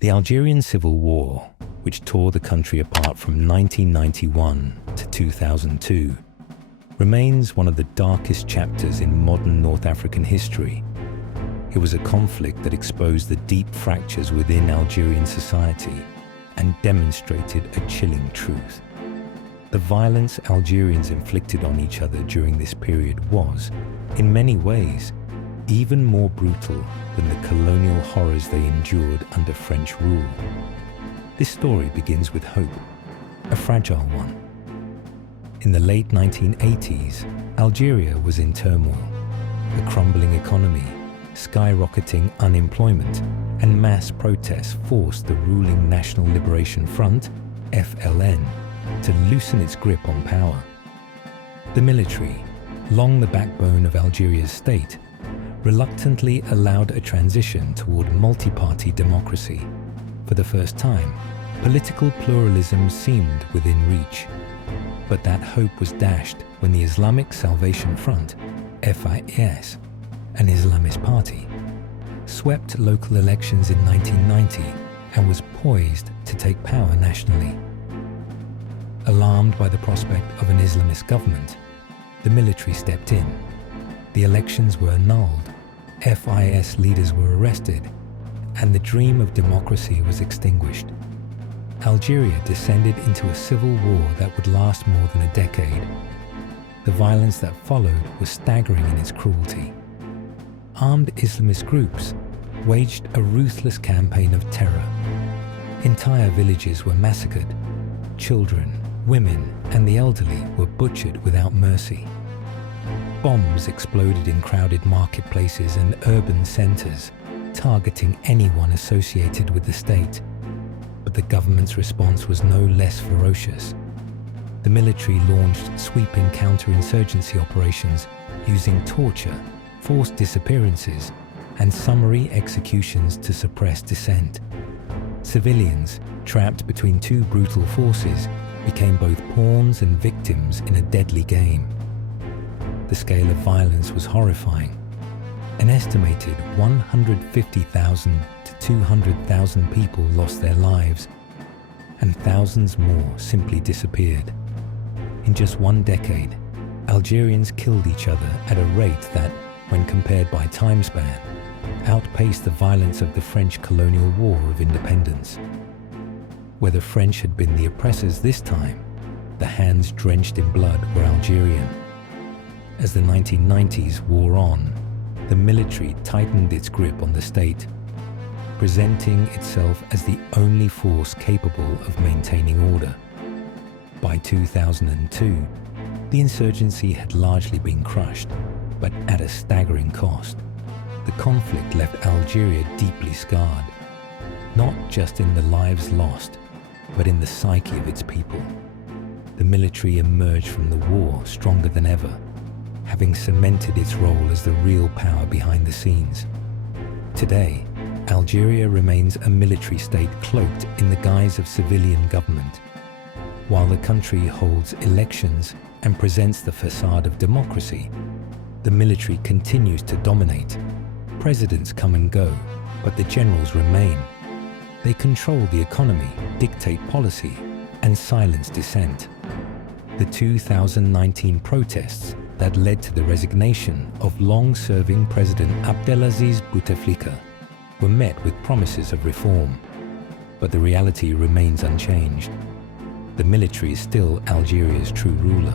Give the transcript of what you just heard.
The Algerian Civil War, which tore the country apart from 1991 to 2002, remains one of the darkest chapters in modern North African history. It was a conflict that exposed the deep fractures within Algerian society and demonstrated a chilling truth. The violence Algerians inflicted on each other during this period was, in many ways, even more brutal than the colonial horrors they endured under French rule. This story begins with hope, a fragile one. In the late 1980s, Algeria was in turmoil. A crumbling economy, skyrocketing unemployment, and mass protests forced the ruling National Liberation Front, FLN, to loosen its grip on power. The military, long the backbone of Algeria's state, reluctantly allowed a transition toward multi-party democracy. For the first time, political pluralism seemed within reach. But that hope was dashed when the Islamic Salvation Front, FIS, an Islamist party, swept local elections in 1990 and was poised to take power nationally. Alarmed by the prospect of an Islamist government, the military stepped in. The elections were annulled, FIS leaders were arrested, and the dream of democracy was extinguished. Algeria descended into a civil war that would last more than a decade. The violence that followed was staggering in its cruelty. Armed Islamist groups waged a ruthless campaign of terror. Entire villages were massacred. Children, women, and the elderly were butchered without mercy. Bombs exploded in crowded marketplaces and urban centers, targeting anyone associated with the state. But the government's response was no less ferocious. The military launched sweeping counterinsurgency operations using torture, forced disappearances, and summary executions to suppress dissent. Civilians, trapped between two brutal forces, became both pawns and victims in a deadly game. The scale of violence was horrifying. An estimated 150,000 to 200,000 people lost their lives, and thousands more simply disappeared. In just one decade, Algerians killed each other at a rate that, when compared by time span, outpaced the violence of the French colonial war of independence. Where the French had been the oppressors this time, the hands drenched in blood were Algerian. As the 1990s wore on, the military tightened its grip on the state, presenting itself as the only force capable of maintaining order. By 2002, the insurgency had largely been crushed, but at a staggering cost. The conflict left Algeria deeply scarred, not just in the lives lost, but in the psyche of its people. The military emerged from the war stronger than ever, having cemented its role as the real power behind the scenes. Today, Algeria remains a military state cloaked in the guise of civilian government. While the country holds elections and presents the facade of democracy, the military continues to dominate. Presidents come and go, but the generals remain. They control the economy, dictate policy, and silence dissent. The 2019 protests that led to the resignation of long-serving President Abdelaziz Bouteflika were met with promises of reform. But the reality remains unchanged. The military is still Algeria's true ruler.